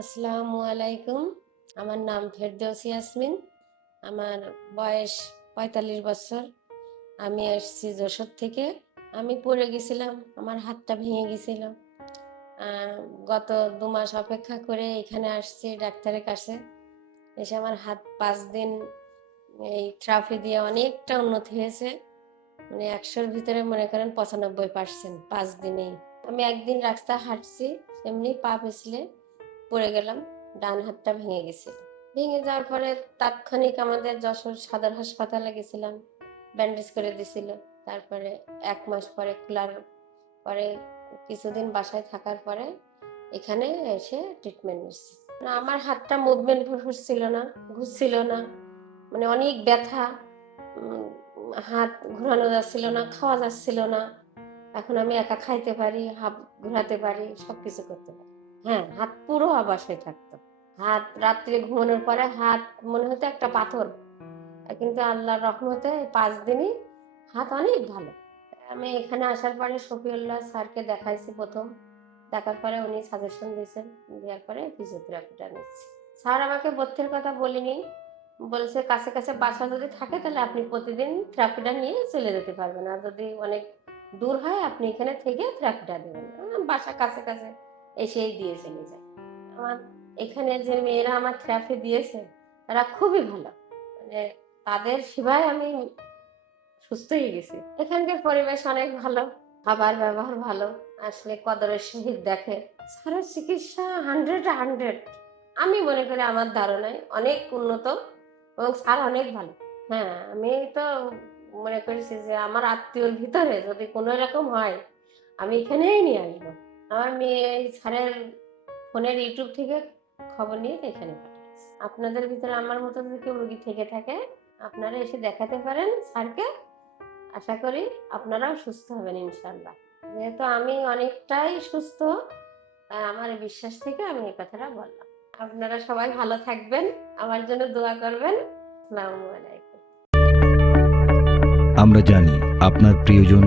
আসসালামু আলাইকুম। আমার নাম ফেরদৌসি ইয়াসমিন। আমার বয়স পঁয়তাল্লিশ বছর। আমি এসেছি যশোর থেকে। আমি পড়ে গেছিলাম, আমার হাতটা ভেঙে গেছিল। গত দু মাস অপেক্ষা করে এখানে আসছি ডাক্তারের কাছে। এসে আমার হাত পাঁচ দিন এই ট্রাফি দিয়ে অনেকটা উন্নতি হয়েছে। মানে একশোর ভিতরে মনে করেন পঁচানব্বই পার্সেন্ট পাঁচ দিনেই। আমি একদিন রাস্তা হাঁটছি, এমনি পা পিছলে পড়ে গেলাম ডান হাতটা ভেঙে গেছিল ভেঙে যাওয়ার পরে তাৎক্ষণিক আমাদের যশোর সদর হাসপাতালে গেছিলাম ব্যান্ডেজ করে দিছিল। তারপরে এক মাস পরে খোলার পরে কিছুদিন বাসায় থাকার পরে এখানে এসে ট্রিটমেন্ট নিচ্ছি। না, আমার হাতটা মুভমেন্ট ঘুরছিল না ঘুরছিল না। মানে অনেক ব্যথা হাত ঘোরানো যাচ্ছিল না খাওয়া যাচ্ছিল না। এখন আমি একা খাইতে পারি হাত ঘোরাতে পারি সবকিছু করতে পারি। হ্যাঁ হাত পুরো অবাসে থাকতো। হাত রাত্রে ঘুমানোর পরে হাত মনে হতো একটা পাথর। কিন্তু আল্লাহর রহমতে পাঁচ দিনই হাত অনেক ভালো। আমি এখানে আসার পরে শফিউল্লাহ স্যারকে দেখাইছি প্রথম। দেখার পরে উনি সাজেশন দিয়েছেন, দেওয়ার পরে ফিজিওথেরাপিটা নিচ্ছি। স্যার আমাকে ভর্তির কথা বলিনি। বলছে, কাছে কাছে বাসা যদি থাকে তাহলে আপনি প্রতিদিন থেরাপিটা নিয়ে চলে যেতে পারবেন। আর যদি অনেক দূর হয়, আপনি এখানে থেকে থেরাপিটা দেবেন। বাসা কাছে কাছে। এসেই দিয়ে চলে যায়। আমার এখানে যে মেয়েরা আমার থেরাপি দিয়েছে, তারা খুবই ভালো। মানে তাদের সেবায় আমি সুস্থ হয়ে গেছি। এখানকার পরিবেশ অনেক ভালো, খাবার ব্যবহার ভালো, আসলে কদরের সহিত দেখে। স্যারের চিকিৎসা হান্ড্রেড হান্ড্রেড আমি মনে করি আমার ধারণায় অনেক উন্নত এবং স্যার অনেক ভালো। হ্যাঁ আমি তো মনে করেছি যে আমার আত্মীয়র ভিতরে যদি কোনো রকম হয়, আমি এখানেই নিয়ে আসব। আমার মেয়ে স্যারের ফোনের ইউটিউব থেকে খবর নিয়ে এখানে পাঠিয়েছে আপনাদের ভিতরে আমার মতো যদি কেউ রুগী থেকে থাকে, আপনারা এসে দেখাতে পারেন স্যারকে। আশা করি আপনারাও সুস্থ হবেন ইনশাল্লাহ যেহেতু আমি অনেকটাই সুস্থ আমার বিশ্বাস থেকে আমি এই কথাটা বললাম। আপনারা সবাই ভালো থাকবেন, আমার জন্য দোয়া করবেন। আসসালামু আলাইকুম। আমরা জানি আপনার প্রিয়জন